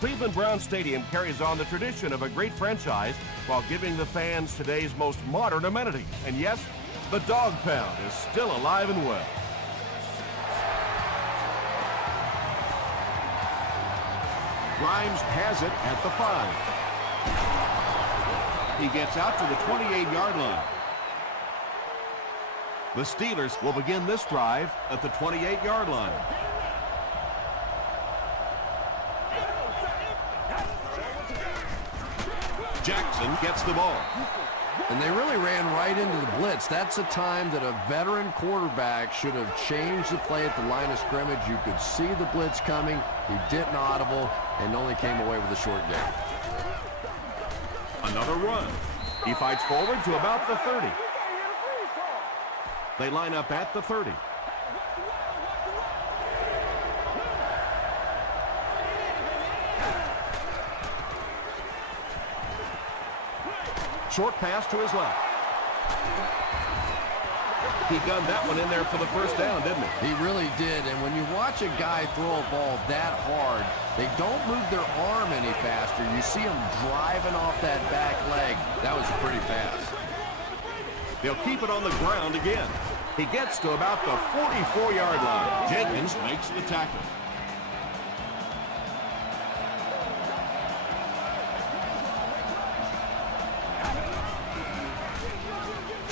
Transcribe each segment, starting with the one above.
Cleveland Browns Stadium carries on the tradition of a great franchise while giving the fans today's most modern amenities. And yes, the Dog Pound is still alive and well. Grimes has it at the 5. He gets out to the 28-yard line. The Steelers will begin this drive at the 28-yard line. Jackson gets the ball. And they really ran right into the blitz. That's a time that a veteran quarterback should have changed the play at the line of scrimmage. You could see the blitz coming. He didn't audible and only came away with a short gain. Another run. He fights forward to about the 30. They line up at the 30. Short pass to his left. He gunned that one in there for the first down, didn't he? He really did. And when you watch a guy throw a ball that hard, they don't move their arm any faster. You see him driving off that back leg. That was a pretty pass. They'll keep it on the ground again. He gets to about the 44-yard line. Jenkins makes the tackle.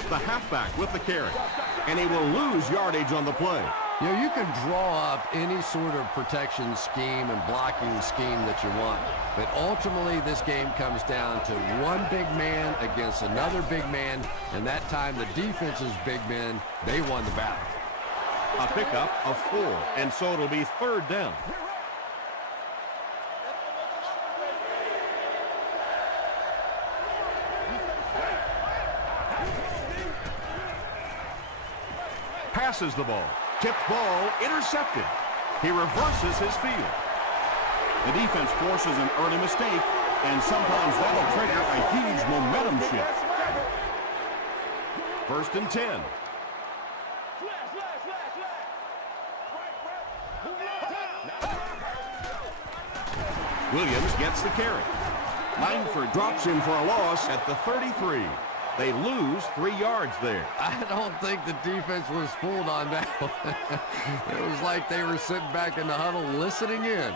The halfback with the carry, and he will lose yardage on the play. You know, you can draw up any sort of protection scheme and blocking scheme that you want, but ultimately this game comes down to one big man against another big man, and that time the defense's big men, they won the battle. A pickup of 4, and so it'll be third down. Passes the ball. Tipped ball, intercepted. He reverses his field. The defense forces an early mistake, and sometimes that'll trigger a huge momentum shift. 1st and 10. Williams gets the carry. Langford drops him for a loss at the 33. They lose 3 yards there. I don't think the defense was fooled on that one. It was like they were sitting back in the huddle listening in.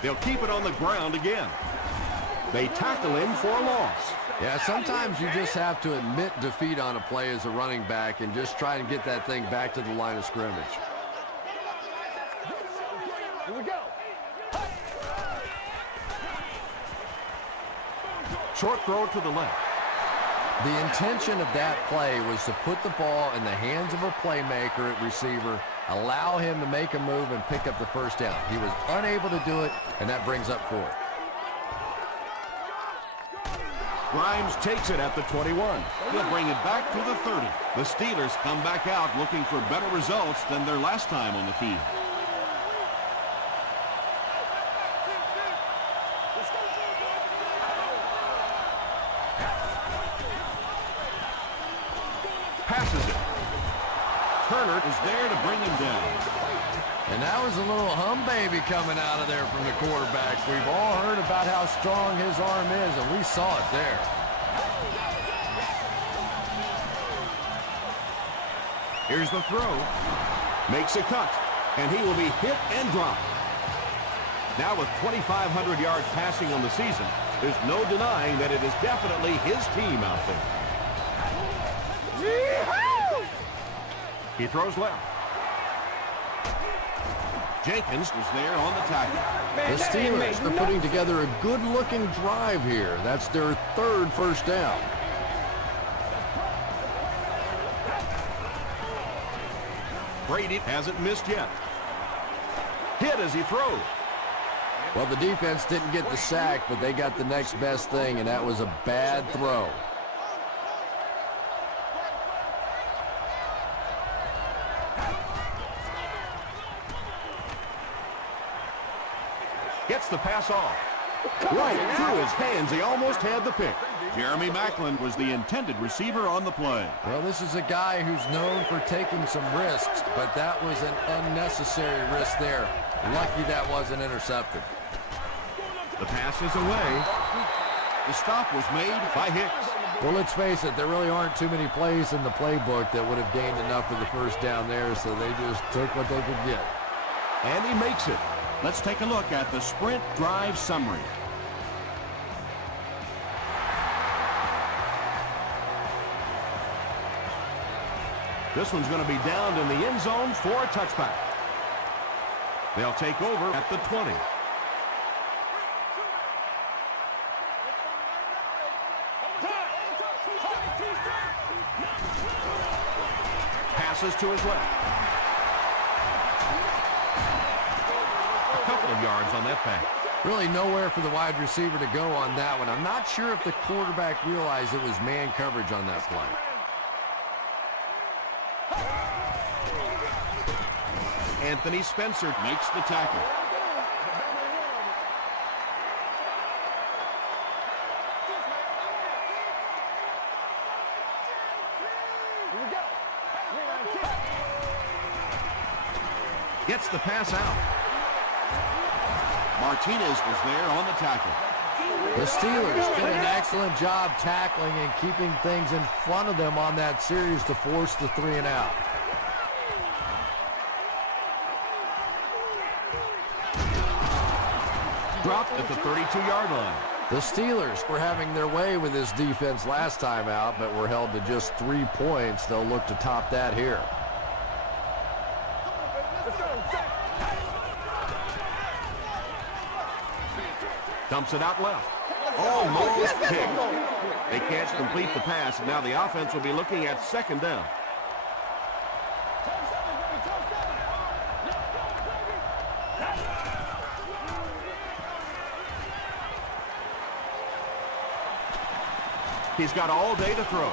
They'll keep it on the ground again. They tackle him for a loss. Yeah, sometimes you just have to admit defeat on a play as a running back and just try and get that thing back to the line of scrimmage. Here we go. Short throw to the left. The intention of that play was to put the ball in the hands of a playmaker at receiver, allow him to make a move and pick up the first down. He was unable to do it, and that brings up 4th. Grimes takes it at the 21. He'll bring it back to the 30. The Steelers come back out looking for better results than their last time on the field. Passes it. Turner is there to bring him down. And that was a little hum baby coming out of there from the quarterback. We've all heard about how strong his arm is, and we saw it there. Here's the throw. Makes a cut, and he will be hit and dropped. Now with 2,500 yards passing on the season, there's no denying that it is definitely his team out there. He throws left. Jenkins is there on the tackle. The Steelers are putting together a good-looking drive here. That's their 3rd first down. Brady hasn't missed yet. Hit as he throws. Well, the defense didn't get the sack, but they got the next best thing, and that was a bad throw. Gets the pass off. Right through his hands. He almost had the pick. Jeremy Maclin was the intended receiver on the play. Well, this is a guy who's known for taking some risks, but that was an unnecessary risk there. Lucky that wasn't intercepted. The pass is away. The stop was made by Hicks. Well, let's face it, there really aren't too many plays in the playbook that would have gained enough for the first down there, so they just took what they could get. And he makes it. Let's take a look at the sprint drive summary. This one's going to be downed in the end zone for a touchback. They'll take over at the 20. Passes to his left. A couple of yards on that pass. Really nowhere for the wide receiver to go on that one. I'm not sure if the quarterback realized it was man coverage on that play. Anthony Spencer Makes the tackle. gets the pass out. Martinez was there on the tackle. The Steelers did an excellent job tackling and keeping things in front of them on that series to force the 3 and out. Dropped at the 32-yard line. The Steelers were having their way with this defense last time out, but were held to just 3 points. They'll look to top that here. Dumps it out left. Almost kicked. They can't complete the pass, and now the offense will be looking at second down. He's got all day to throw.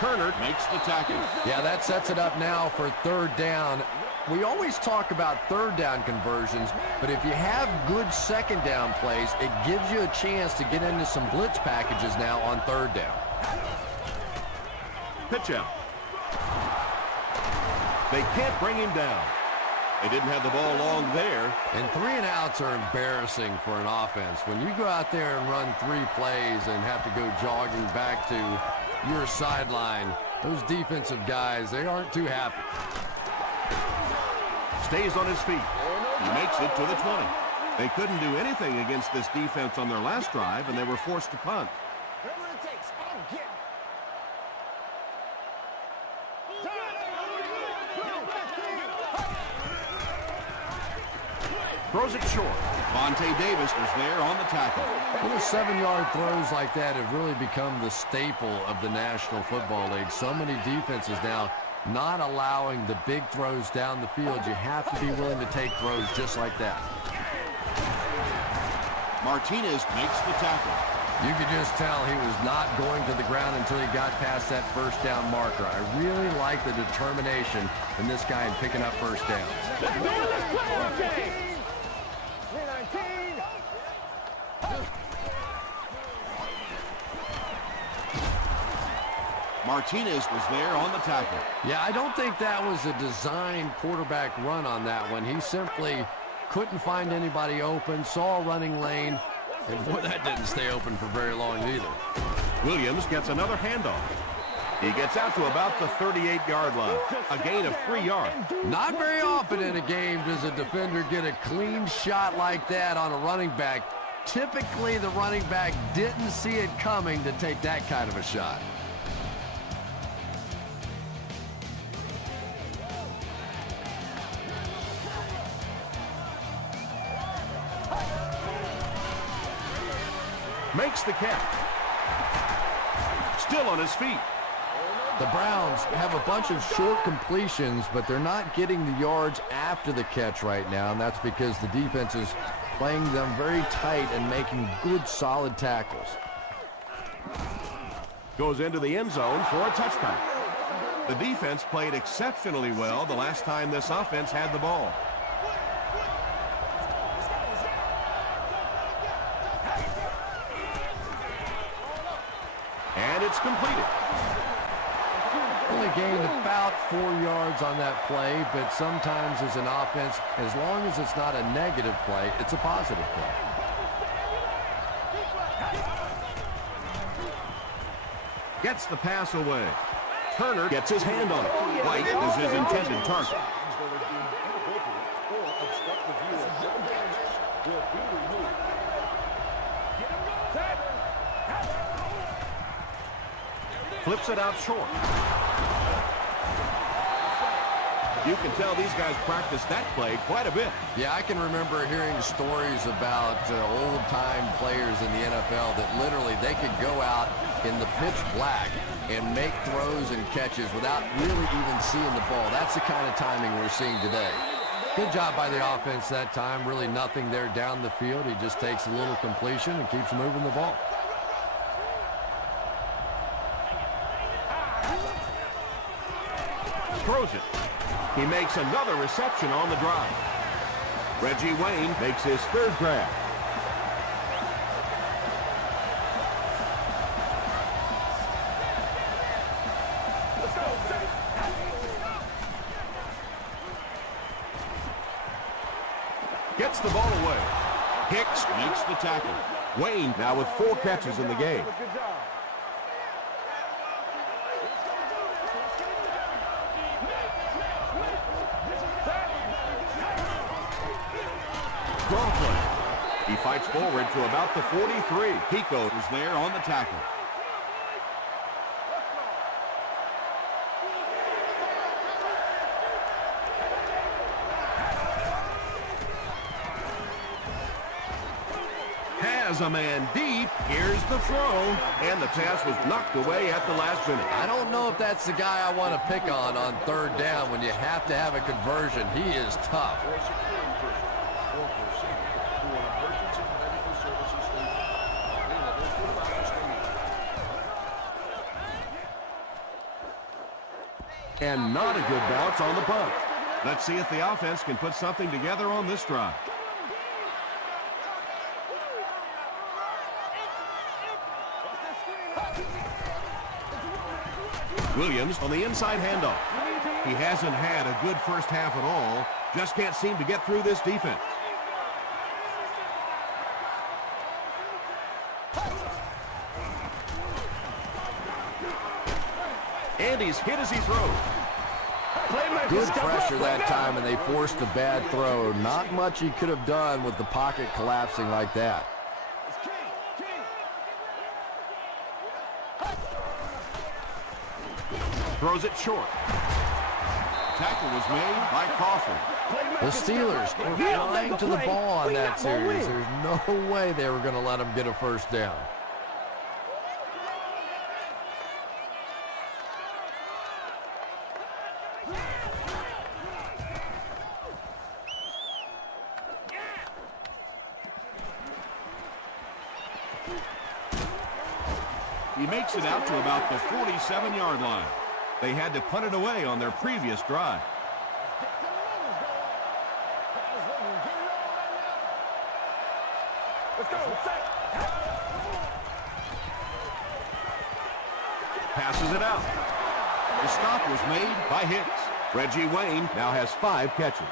Turner makes the tackle. Yeah, that sets it up now for 3rd down. We always talk about 3rd down conversions, but if you have good 2nd down plays, it gives you a chance to get into some blitz packages now on 3rd down. Pitch out. They can't bring him down. They didn't have the ball long there. And 3 and outs are embarrassing for an offense. When you go out there and run 3 plays and have to go jogging back to your sideline, those defensive guys, they aren't too happy. Stays on his feet. He makes it to the 20. They couldn't do anything against this defense on their last drive, and they were forced to punt. Throws it short. Vontae Davis was there on the tackle. Little 7-yard throws like that have really become the staple of the National Football League. So many defenses now not allowing the big throws down the field. You have to be willing to take throws just like that. Martinez makes the tackle. You could just tell he was not going to the ground until he got past that 1st down marker. I really like the determination in this guy in picking up 1st downs. Martinez was there on the tackle. Yeah, I don't think that was a designed quarterback run on that one. He simply couldn't find anybody open, saw a running lane, and boy, that didn't stay open for very long either. Williams gets another handoff. He gets out to about the 38-yard line, a gain of 3 yards. Not very often in a game does a defender get a clean shot like that on a running back. Typically, the running back didn't see it coming to take that kind of a shot. Makes the catch. Still on his feet. The Browns have a bunch of short completions, but they're not getting the yards after the catch right now, and that's because the defense is playing them very tight and making good, solid tackles. Goes into the end zone for a touchdown. The defense played exceptionally well the last time this offense had the ball. it's completed. Only gained about 4 yards on that play, but sometimes as an offense, as long as it's not a negative play, it's a positive play. Gets the pass away. Turner gets his hand on it. White is his intended target. Flips it out short. You can tell these guys practice that play quite a bit. Yeah, I can remember hearing stories about old-time players in the NFL that literally they could go out in the pitch black and make throws and catches without really even seeing the ball. That's the kind of timing we're seeing today. Good job by the offense that time. Really nothing there down the field. He just takes a little completion and keeps moving the ball. Throws it. He makes another reception on the drive. Reggie Wayne makes his third grab. Gets the ball away. Hicks makes the tackle. Wayne now with 4 catches in the game. Draw play. He fights forward to about the 43. Pico is there on the tackle. Has a man deep. Here's the throw. And the pass was knocked away at the last minute. I don't know if that's the guy I want to pick on third down when you have to have a conversion. He is tough. And not a good bounce on the punt. Let's see if the offense can put something together on this drive. Williams on the inside handoff. He hasn't had a good first half at all. Just can't seem to get through this defense. And he's hit as he throws. Good pressure that time, and they forced a bad throw. Not much he could have done with the pocket collapsing like that. Throws it short. Tackle was made by Crawford. The Steelers were flying to the ball on that series. There's no way they were going to let them get a first down. He makes it out to about the 47-yard line. They had to punt it away on their previous drive. Passes it out. The stop was made by Hicks. Reggie Wayne now has 5 catches.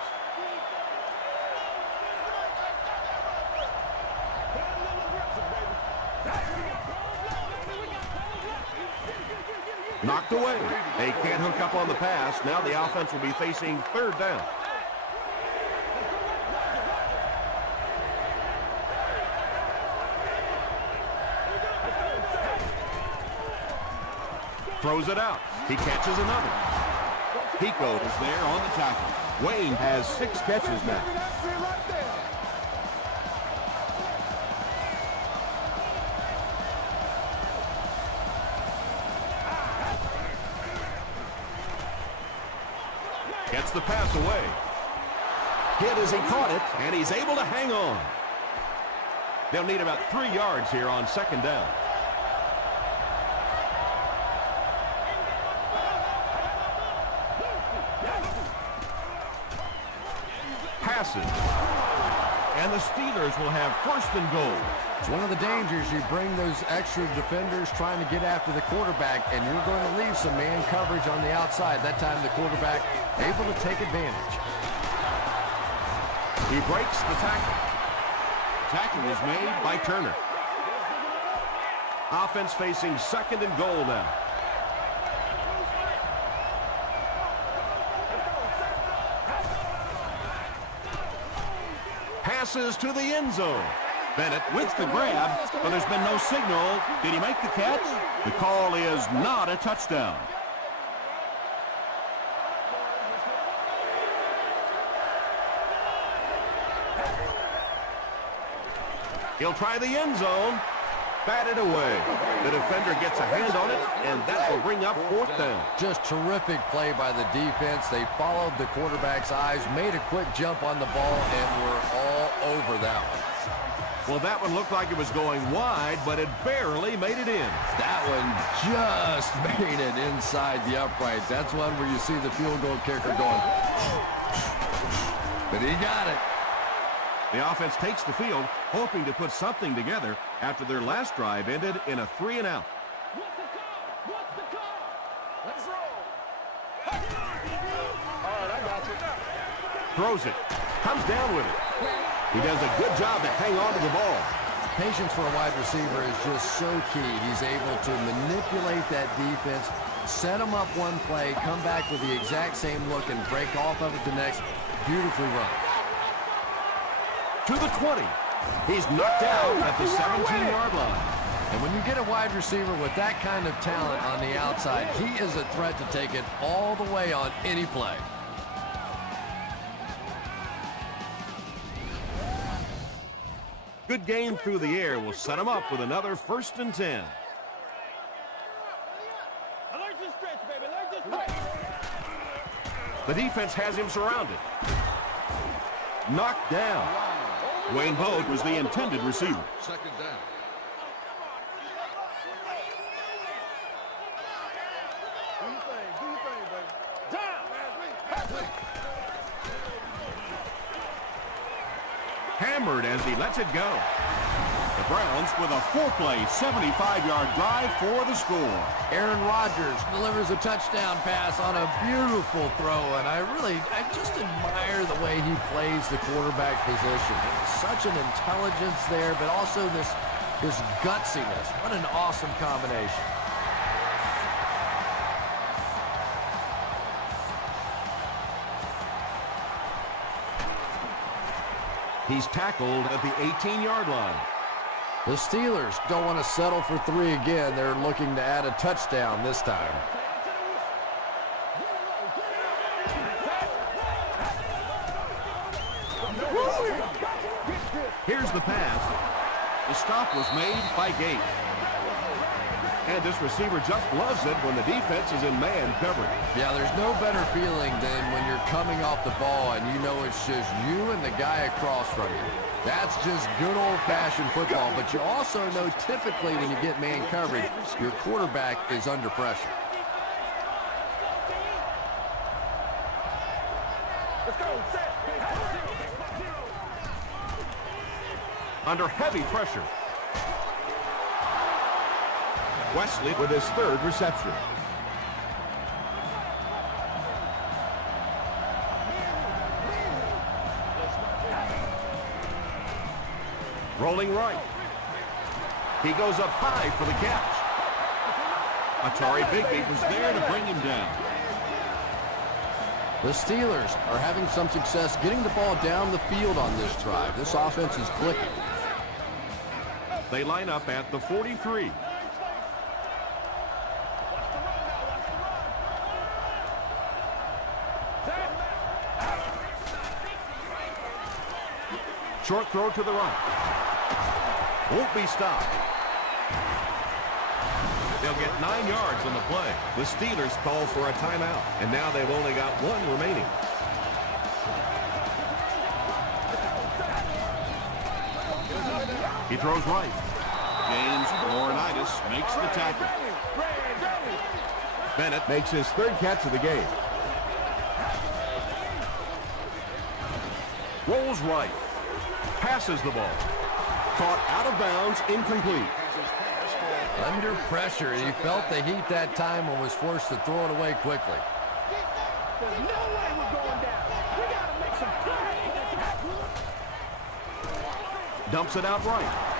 Knocked away. They can't hook up on the pass. Now the offense will be facing third down. Throws it out. He catches another. Pico is there on the tackle. Wayne has 6 catches now. Gets the pass away. Hit as he caught it, and he's able to hang on. They'll need about 3 yards here on second down. Passes. And the Steelers will have first and goal. It's one of the dangers. You bring those extra defenders trying to get after the quarterback, and you're going to leave some man coverage on the outside. That time the quarterback able to take advantage. He breaks the tackle. Tackle is made by Turner. Offense facing second and goal now. Passes to the end zone. Bennett with the grab, but there's been no signal. Did he make the catch? The call is not a touchdown. He'll try the end zone. Batted away. The defender gets a hand on it, and that will bring up fourth down. Just terrific play by the defense. They followed the quarterback's eyes, made a quick jump on the ball, and were all over that one. Well, that one looked like it was going wide, but it barely made it in. That one just made it inside the upright. That's one where you see the field goal kicker going. But he got it. The offense takes the field, hoping to put something together after their last drive ended in a 3-and-out. What's the call? Let's roll. All right, I got you. Throws it. Comes down with it. He does a good job to hang on to the ball. Patience for a wide receiver is just so key. He's able to manipulate that defense, set them up one play, come back with the exact same look, and break off of it the next. Beautifully run. To the 20. He's knocked out at the 17-yard line. And when you get a wide receiver with that kind of talent on the outside, he is a threat to take it all the way on any play. Good gain through the air will set him up with another 1st and 10. Alert to stretch, baby. Alert to stretch. The defense has him surrounded. Knocked down. Wayne Bogue was the intended receiver. Second down. Do your thing, baby. Down. Hammered as he lets it go. The Browns with a 4-play, 75-yard drive for the score. Aaron Rodgers delivers a touchdown pass on a beautiful throw, and I just admire the way he plays the quarterback position. Such an intelligence there, but also this gutsiness. What an awesome combination. He's tackled at the 18-yard line. The Steelers don't want to settle for 3 again. They're looking to add a touchdown this time. Here's the pass. The stop was made by Gate. And this receiver just loves it when the defense is in man coverage. Yeah, there's no better feeling than when you're coming off the ball and you know it's just you and the guy across from you. That's just good old-fashioned football, but you also know typically when you get man coverage, your quarterback is under pressure. Let's go. Set. Under heavy pressure. Wesley with his 3rd reception. Rolling right. He goes up high for the catch. Atari Bigby was there to bring him down. The Steelers are having some success getting the ball down the field on this drive. This offense is clicking. They line up at the 43. Short throw to the right. Won't be stopped. They'll get 9 yards on the play. The Steelers call for a timeout, and now they've only got 1 remaining. He throws right. James Laurinaitis makes the tackle. Bennett makes his 3rd catch of the game. Rolls right. Passes the ball. Caught out of bounds, incomplete. Under pressure, he felt the heat that time and was forced to throw it away quickly. There's no way we're going down. We got to make some plays. Dumps it out right.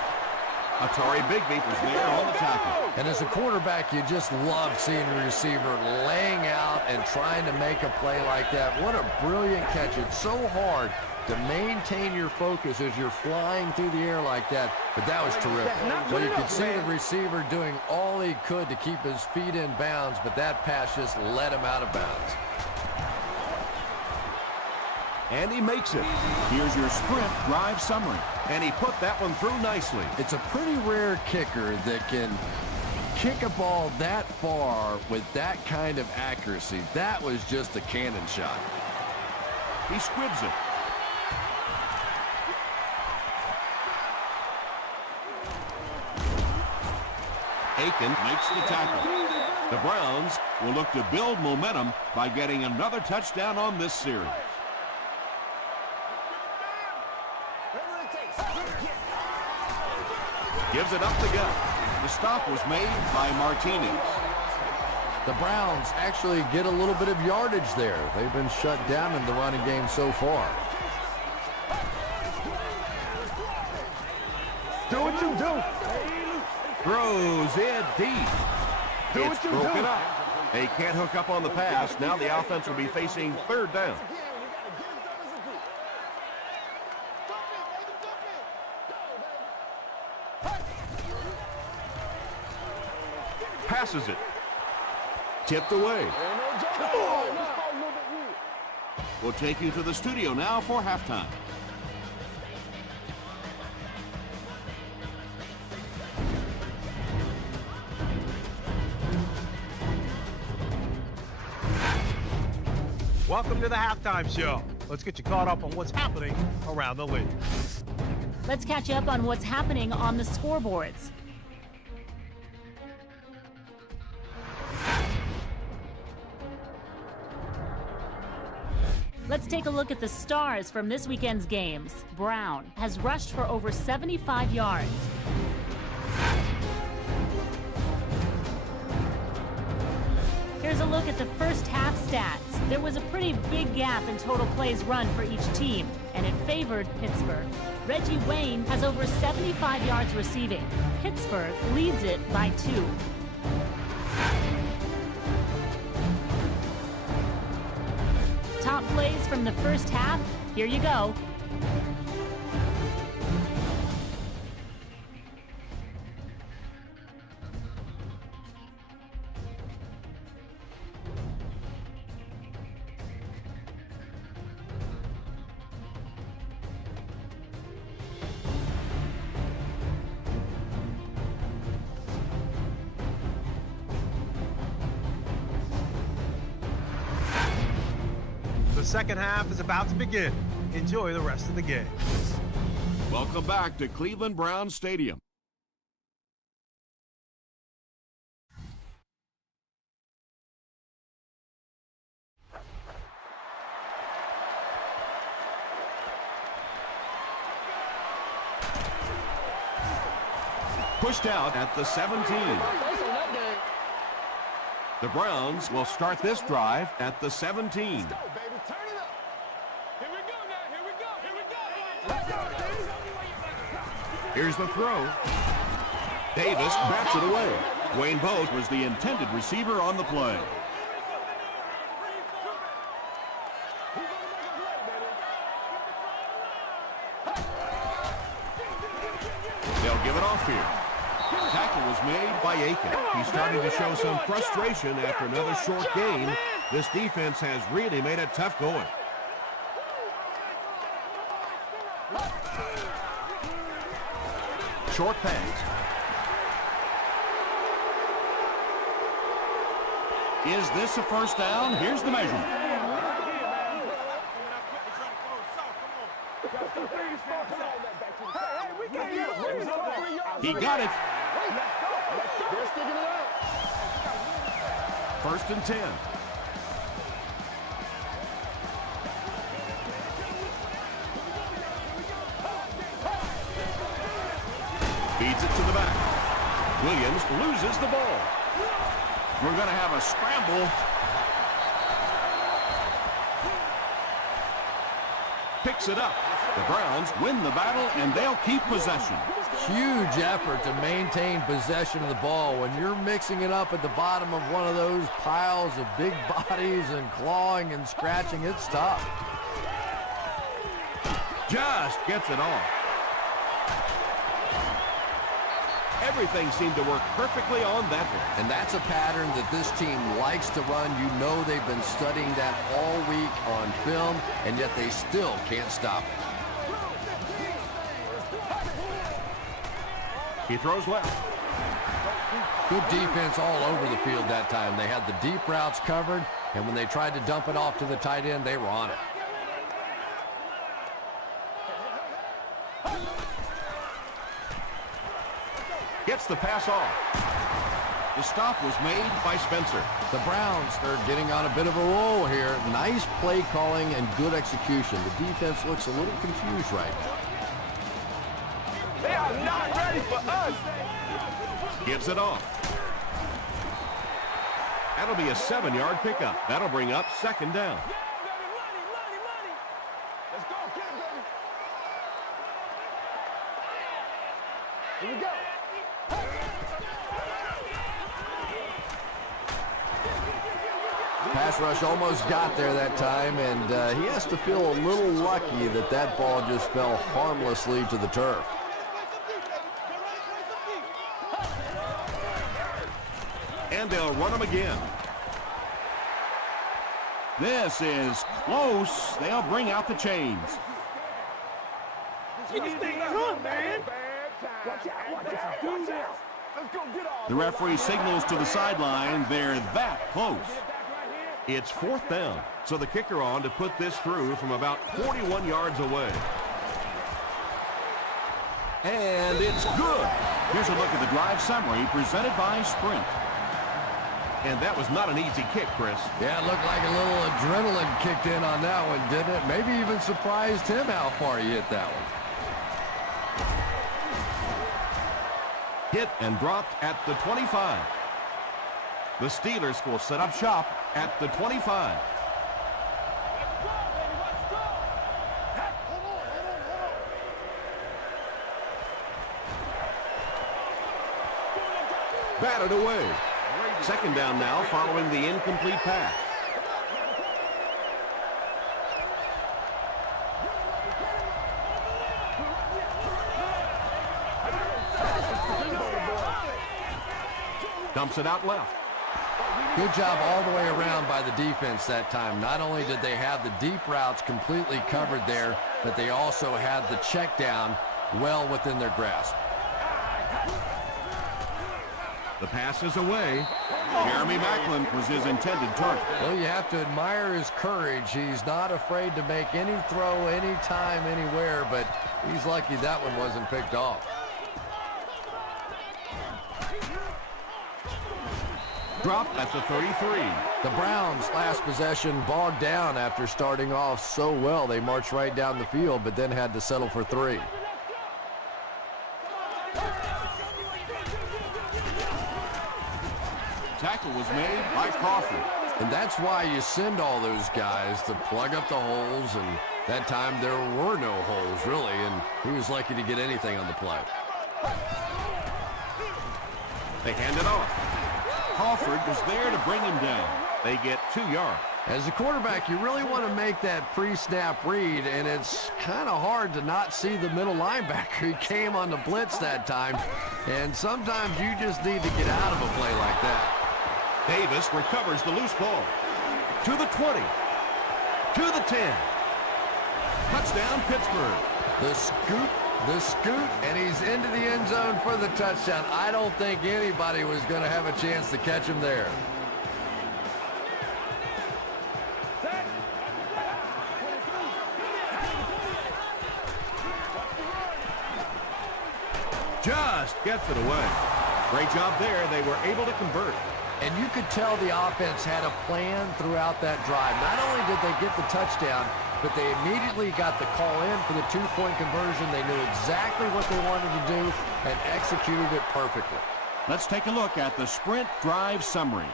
Atari Bigby was there on the tackle. And as a quarterback, you just love seeing a receiver laying out and trying to make a play like that. What a brilliant catch. It's so hard to maintain your focus as you're flying through the air like that, but that was terrific. Well, you could see the receiver doing all he could to keep his feet in bounds, but that pass just let him out of bounds. And he makes it. Here's your sprint drive summary. And he put that one through nicely. It's a pretty rare kicker that can kick a ball that far with that kind of accuracy. That was just a cannon shot. He squibs it. Aiken makes the tackle. The Browns will look to build momentum by getting another touchdown on this series. Gives it up the gut. The stop was made by Martinez. The Browns actually get a little bit of yardage there. They've been shut down in the running game so far. Do what you do. Throws it deep. Do It's what you broken do. up. They can't hook up on the pass. Now the offense will be facing third down. Passes it. Tipped away. We'll take you to the studio now for halftime. Welcome to the halftime show. Let's get you caught up on what's happening around the league. Let's catch you up on what's happening on the scoreboards. Let's take a look at the stars from this weekend's games. Brown has rushed for over 75 yards. Here's a look at the first half stats. There was a pretty big gap in total plays run for each team, and it favored Pittsburgh. Reggie Wayne has over 75 yards receiving. Pittsburgh leads it by 2. Top plays from the first half, here you go. The second half is about to begin. Enjoy the rest of the game. Welcome back to Cleveland Browns Stadium. Pushed out at the 17. The Browns will start this drive at the 17. Here's the throw. Davis bats it away. Wayne Boat was the intended receiver on the play. They'll give it off here. Tackle was made by Aiken. He's starting to show some frustration after another short game. This defense has really made it tough going. Short pass. Is this a first down? Here's the measurement. He got it. First and 10. Feeds it to the back. Williams loses the ball. We're going to have a scramble. Picks it up. The Browns win the battle, and they'll keep possession. Huge effort to maintain possession of the ball. When you're mixing it up at the bottom of one of those piles of big bodies and clawing and scratching, it's tough. Just gets it off. Everything seemed to work perfectly on that one. And that's a pattern that this team likes to run. You know they've been studying that all week on film, and yet they still can't stop it. He throws left. Good defense all over the field that time. They had the deep routes covered, and when they tried to dump it off to the tight end, they were on it. Gets the pass off. The stop was made by Spencer. The Browns are getting on a bit of a roll here. Nice play calling and good execution. The defense looks a little confused right now. They are not ready for us. Gives it off. That'll be a 7-yard pickup. That'll bring up second down. Let's go, get it, baby. Here we go. Pass rush almost got there that time, and he has to feel a little lucky that that ball just fell harmlessly to the turf. And they'll run him again. This is close. They'll bring out the chains. Come, man. Watch out. Do this. Let's go get all The referee signals to the sideline. They're that close. It's fourth down, so the kicker on to put this through from about 41 yards away. And it's good. Here's a look at the drive summary presented by Sprint. And that was not an easy kick, Chris. Yeah, it looked like a little adrenaline kicked in on that one, didn't it? Maybe even surprised him how far he hit that one. Hit and dropped at the 25. The Steelers will set up shop at the 25. Batted away. Second down now following the incomplete pass. Dumps it out left. Good job all the way around by the defense that time. Not only did they have the deep routes completely covered there, but they also had the check down well within their grasp. The pass is away. Jeremy Maclin was his intended target. Well, you have to admire his courage. He's not afraid to make any throw, anytime, anywhere, but he's lucky that one wasn't picked off. Dropped at the 33. The Browns' last possession bogged down after starting off so well. They marched right down the field, but then had to settle for 3. Tackle was made by Crawford. And that's why you send all those guys to plug up the holes, and that time there were no holes, really, and he was lucky to get anything on the play. They hand it off. Crawford was there to bring him down. They get 2 yards. As a quarterback, you really want to make that pre-snap read, and it's kind of hard to not see the middle linebacker. He came on the blitz that time, and sometimes you just need to get out of a play like that. Davis recovers the loose ball. To the 20. To the 10. Touchdown, Pittsburgh. The scoot, and he's into the end zone for the touchdown. I don't think anybody was going to have a chance to catch him there. Just gets it away. Great job there. They were able to convert. And you could tell the offense had a plan throughout that drive. Not only did they get the touchdown, but they immediately got the call in for the two-point conversion. They knew exactly what they wanted to do and executed it perfectly. Let's take a look at the sprint drive summary.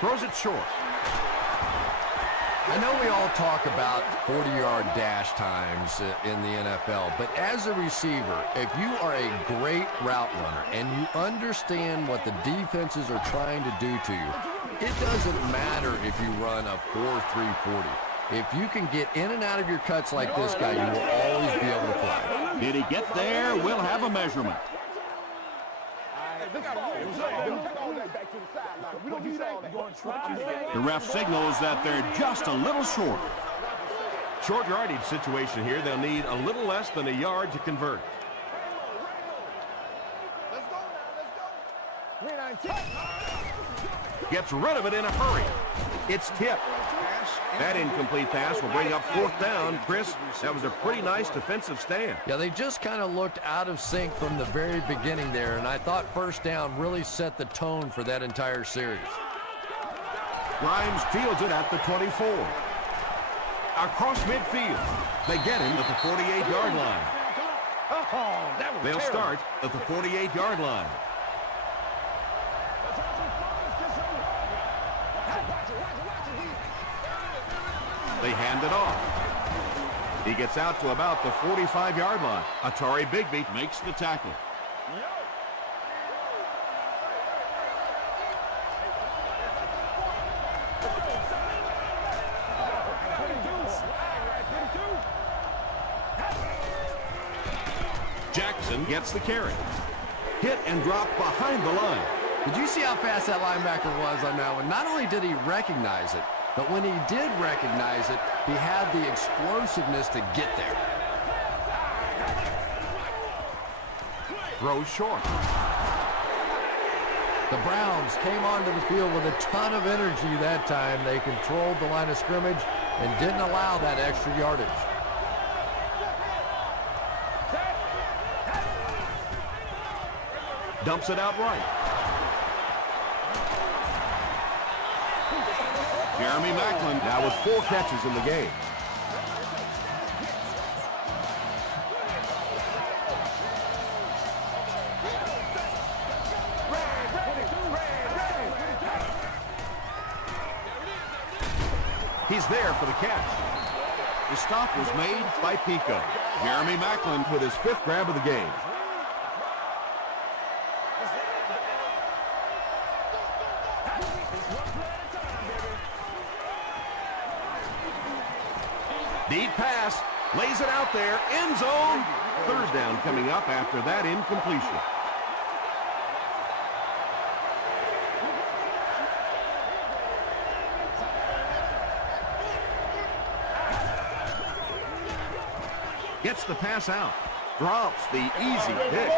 Throws it short. I know we all talk about 40-yard dash times in the NFL, but as a receiver, if you are a great route runner and you understand what the defenses are trying to do to you, it doesn't matter if you run a 4.340. If you can get in and out of your cuts like this guy, you will always be able to play. Did he get there? We'll have a measurement. The ref signals that they're just a little short. Short yardage situation here. They'll need a little less than a yard to convert. Gets rid of it in a hurry. It's tipped. That incomplete pass will bring up fourth down. Chris, that was a pretty nice defensive stand. Yeah, they just kind of looked out of sync from the very beginning there, and I thought first down really set the tone for that entire series. Grimes fields it at the 24. Across midfield. They get him at the 48-yard line. They'll start at the 48-yard line. They hand it off. He gets out to about the 45-yard line. Atari Bigby Makes the tackle. Jackson gets the carry. Hit and drop behind the line. Did you see how fast that linebacker was on that one? Not only did he recognize it, but when he did recognize it, he had the explosiveness to get there. Throws short. The Browns came onto the field with a ton of energy that time. They controlled the line of scrimmage and didn't allow that extra yardage. Dumps it out right. Jeremy Maclin Now with 4 catches in the game. He's there for the catch. The stop was made by Pico. Jeremy Maclin with his 5th grab of the game. Deep pass, lays it out there, end zone. 3rd down coming up after that incompletion. Gets the pass out, drops the easy pick,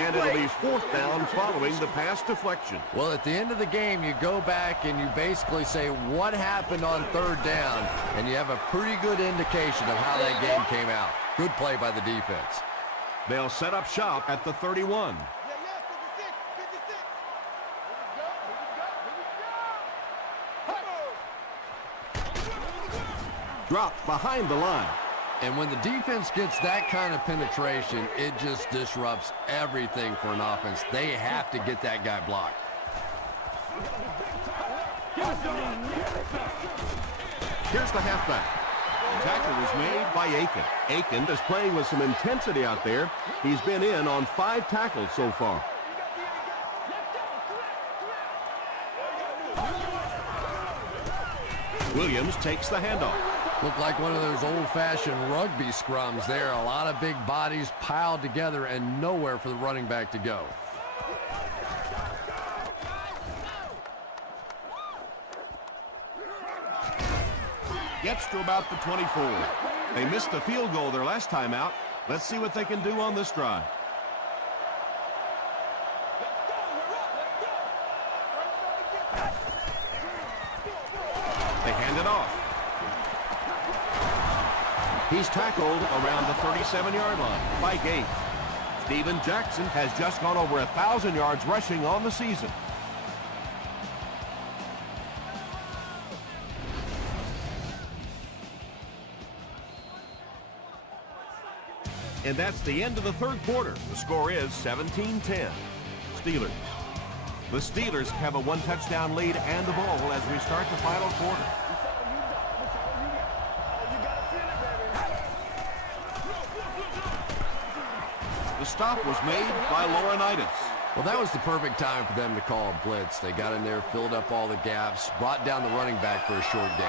and it'll be 4th down following the pass deflection. Well, at the end of the game, you go back and you basically say what happened on 3rd down, and you have a pretty good indication of how that game came out. Good play by the defense. They'll set up shop at the 31. Dropped behind the line. And when the defense gets that kind of penetration, it just disrupts everything for an offense. They have to get that guy blocked. Here's the halfback. The tackle was made by Aiken. Aiken is playing with some intensity out there. He's been in on 5 tackles so far. Williams takes the handoff. Looked like one of those old-fashioned rugby scrums there. A lot of big bodies piled together and nowhere for the running back to go. Gets to about the 24. They missed the field goal their last time out. Let's see what they can do on this drive. They hand it off. He's tackled around the 37-yard line by Gates. Steven Jackson has just gone over 1,000 yards rushing on the season. And that's the end of the third quarter. The score is 17-10. Steelers. The Steelers have a one-touchdown lead and the ball as we start the final quarter. The stop was made by Laurinaitis. Well, that was the perfect time for them to call a blitz. They got in there, filled up all the gaps, brought down the running back for a short gain.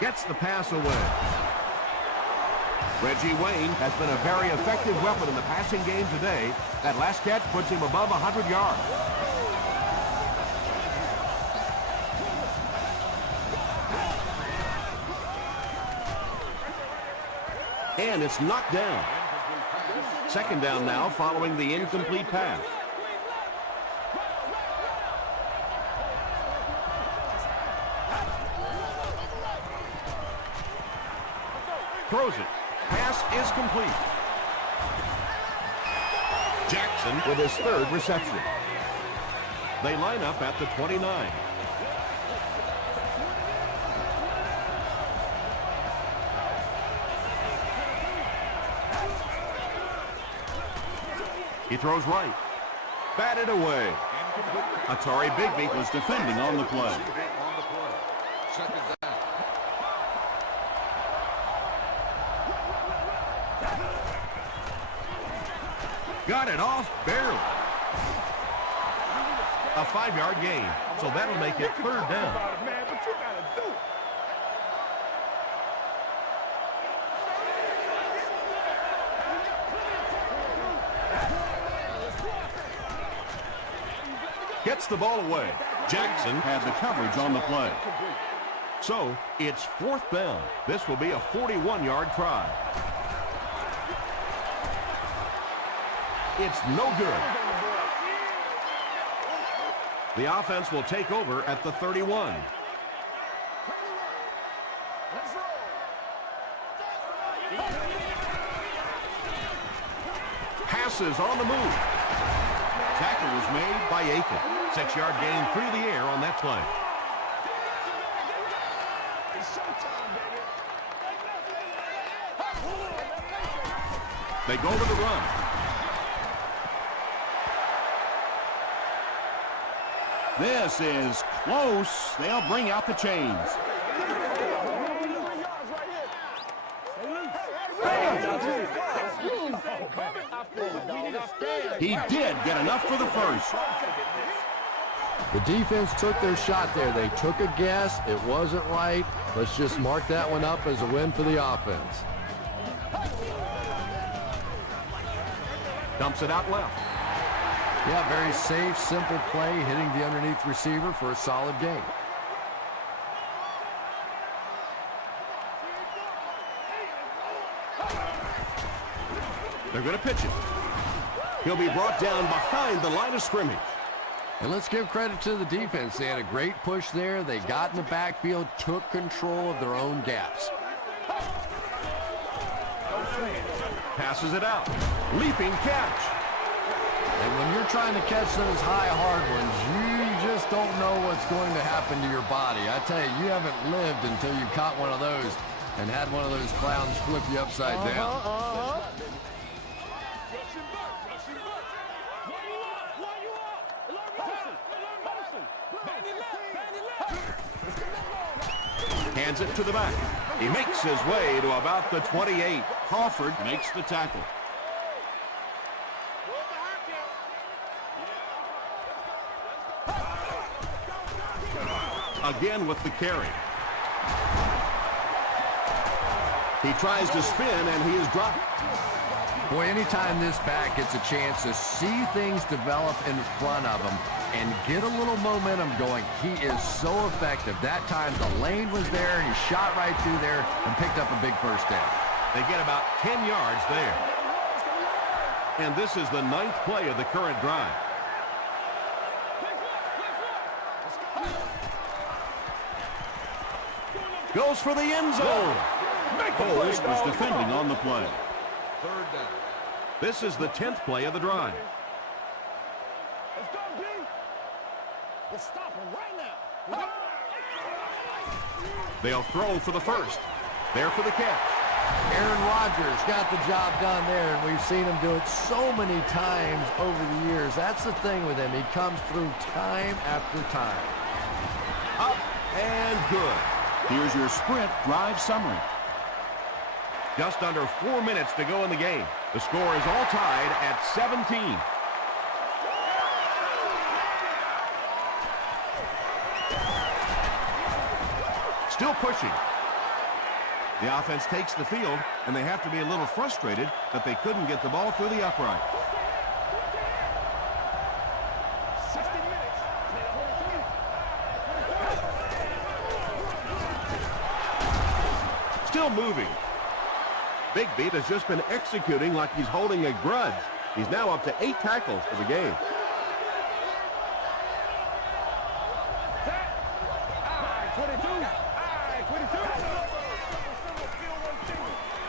Gets the pass away. Reggie Wayne has been a very effective weapon in the passing game today. That last catch puts him above 100 yards. And it's knocked down. Second down now following the incomplete pass. Throws it. Pass is complete. Jackson with his third reception. They line up at the 29. He throws right. Batted away. Atari Bigby was defending on the play. Got it off barely. A 5-yard gain, so that'll make it third down. Gets the ball away. Jackson had the coverage on the play. So it's fourth down. This will be a 41-yard try. It's no good. The offense will take over at the 31. Passes on the move. Tackle was made by Aiken. 6-yard gain through the air on that play. They go to the run. This is close. They'll bring out the chains. He did get enough for the first. The defense took their shot there. They took a guess. It wasn't right. Let's just mark that one up as a win for the offense. Dumps it out left. Yeah, very safe, simple play, hitting the underneath receiver for a solid gain. They're going to pitch it. He'll be brought down behind the line of scrimmage. And let's give credit to the defense. They had a great push there. They got in the backfield, took control of their own gaps. Passes it out. Leaping catch. And when you're trying to catch those high, hard ones, you just don't know what's going to happen to your body. I tell you, you haven't lived until you caught one of those and had one of those clowns flip you upside down. Hands it to the back. He makes his way to about the 28. Crawford makes the tackle. Again with the carry. He tries to spin, and he is dropped. Boy, anytime this back gets a chance to see things develop in front of him and get a little momentum going, he is so effective. That time the lane was there, and he shot right through there and picked up a big first down. They get about 10 yards there. And this is the 9th play of the current drive. Goes for the end zone. Foles was defending on the play. Third down. This is the 10th play of the drive. Let's go, B. Let's stop him right now. They'll throw for the first. There for the catch. Aaron Rodgers got the job done there, and we've seen him do it so many times over the years. That's the thing with him. He comes through time after time. Up and good. Here's your Sprint drive summary. Just under 4 minutes to go in the game. The score is all tied at 17. Still pushing. The offense takes the field, and they have to be a little frustrated that they couldn't get the ball through the upright. 60 minutes. Still moving. Big Beat has just been executing like he's holding a grudge. He's now up to 8 tackles for the game.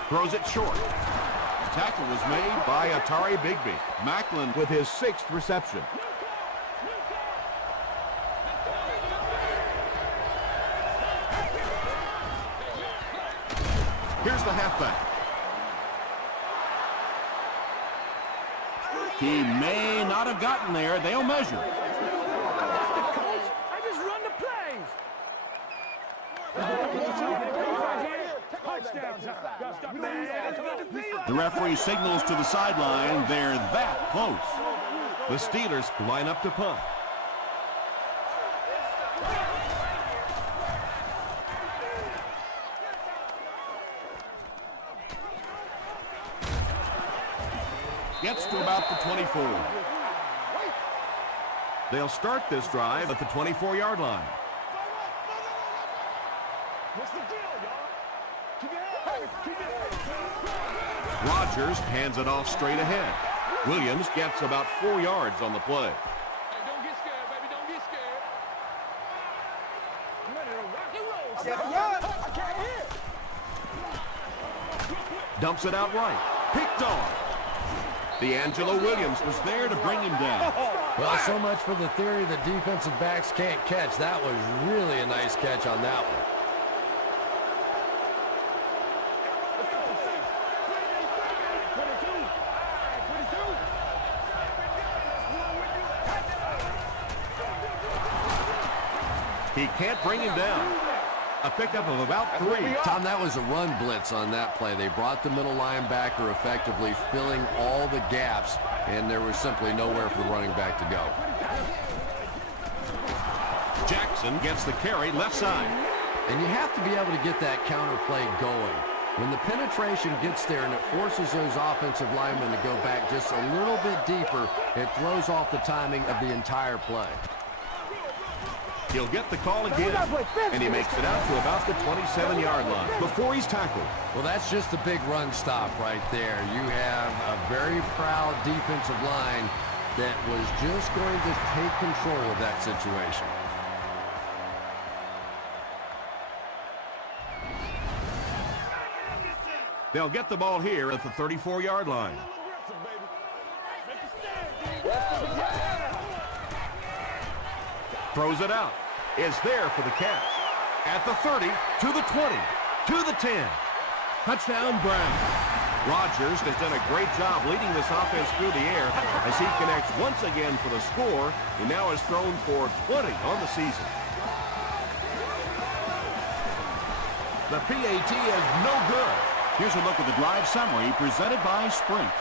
Throws it short. The tackle was made By Atari Bigby. Macklin With his 6th reception. Here's the halfback. He may not have gotten there. They'll measure. I just run the plays. The referee signals to the sideline. They're that close. The Steelers line up to punt. Gets to about the 24. They'll start this drive at the 24-yard line. What's the deal, y'all? Keep your head. Rodgers hands it off straight ahead. Williams gets about 4 yards on the play. Don't get scared, baby. Don't get scared. I'm ready to rock and roll. I can't hear. Dumps it out right. Picked off. D'Angelo Williams was there to bring him down. Well, so much for the theory that defensive backs can't catch. That was really a nice catch on that one. He can't bring him down. A pickup of about 3. Tom, that was a run blitz on that play. They brought the middle linebacker effectively filling all the gaps, and there was simply nowhere for the running back to go. Jackson gets the carry left side. And you have to be able to get that counter play going. When the penetration gets there and it forces those offensive linemen to go back just a little bit deeper, it throws off the timing of the entire play. He'll get the call again, and he makes it out to about the 27-yard line before he's tackled. Well, that's just a big run stop right there. You have a very proud defensive line that was just going to take control of that situation. They'll get the ball here at the 34-yard line. Throws it out. Is there for the catch. At the 30, to the 20, to the 10. Touchdown, Brown. Rodgers has done a great job leading this offense through the air as he connects once again for the score. He now has thrown for 20 on the season. The PAT is no good. Here's a look at the drive summary presented by Sprint.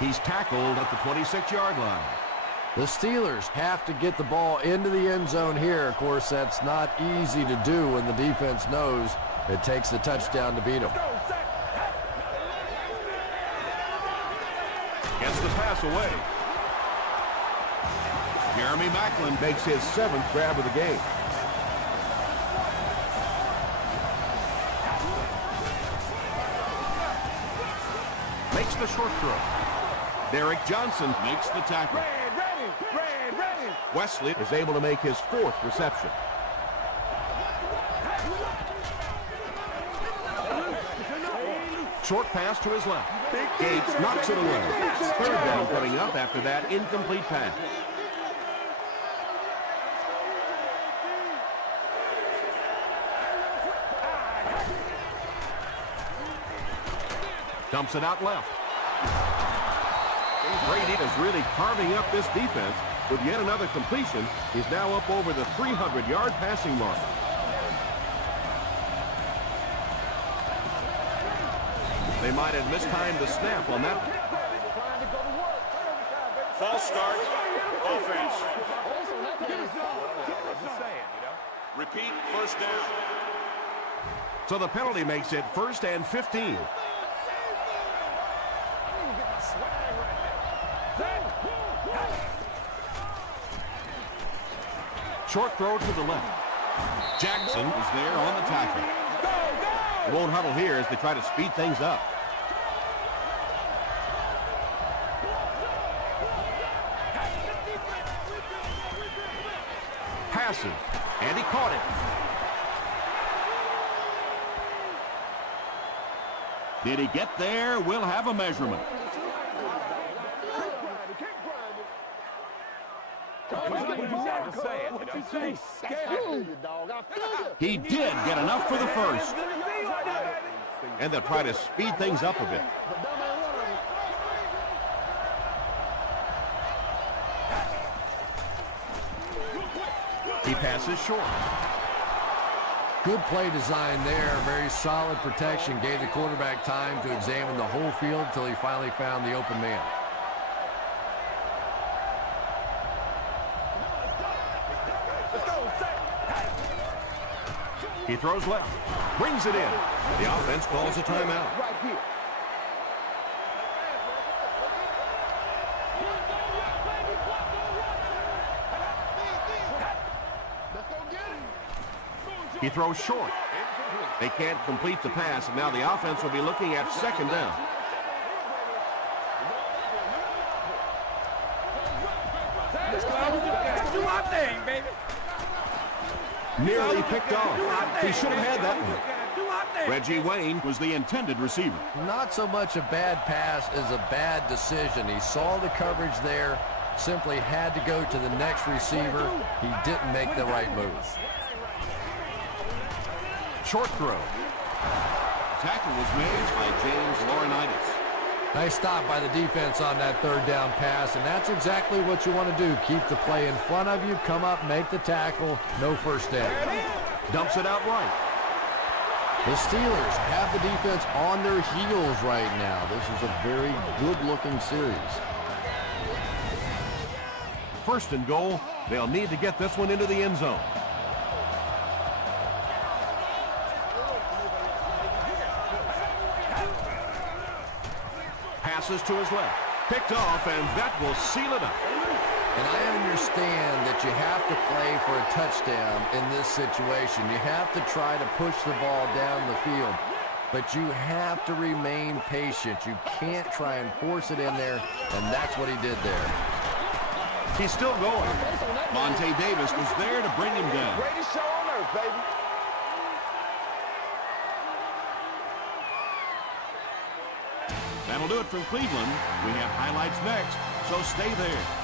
He's tackled at the 26-yard line. The Steelers have to get the ball into the end zone here. Of course, that's not easy to do when the defense knows it takes the touchdown to beat them. Gets the pass away. Jeremy Macklin makes his 7th grab of the game. Makes the the short throw. Derek Johnson Makes the tackle. Wesley is able to make his 4th reception. Short pass to his left. Gates knocks it away. 3rd down coming up after that incomplete pass. Dumps it out left. Brady is really carving up this defense with yet another completion. He's now up over the 300-yard passing mark. They might have mistimed the snap on that one. False start. Offense. Repeat, first down. So the penalty makes it 1st and 15. Short throw to the left. Jackson is there on the tackle. They won't huddle here as they try to speed things up. Passes, and he caught it. Did he get there? We'll have a measurement. He did get enough for the first. And they'll try to speed things up a bit. He passes short. Good play design there. Very solid protection. Gave the quarterback time to examine the whole field until he finally found the open man. He throws left. Brings it in. The offense calls a timeout. He throws short. They can't complete the pass, and now the offense will be looking at 2nd down. Nearly picked off. He should have had that one. Reggie Wayne was the intended receiver. Not so much a bad pass as a bad decision. He saw the coverage there, simply had to go to the next receiver. He didn't make the right move. Short throw. Tackle was made by James Laurinaitis. Nice stop by the defense on that 3rd down pass, and that's exactly what you want to do. Keep the play in front of you, come up, make the tackle, no first down. Dumps it out right. The Steelers have the defense on their heels right now. This is a very good-looking series. 1st and goal. They'll need to get this one into the end zone. Passes to his left. Picked off, and that will seal it up. And I understand that you have to play for a touchdown in this situation. You have to try to push the ball down the field. But you have to remain patient. You can't try and force it in there, and that's what he did there. He's still going. Monte Davis was there to bring him down. Greatest show on earth, baby. That'll do it from Cleveland. We have highlights next, so stay there.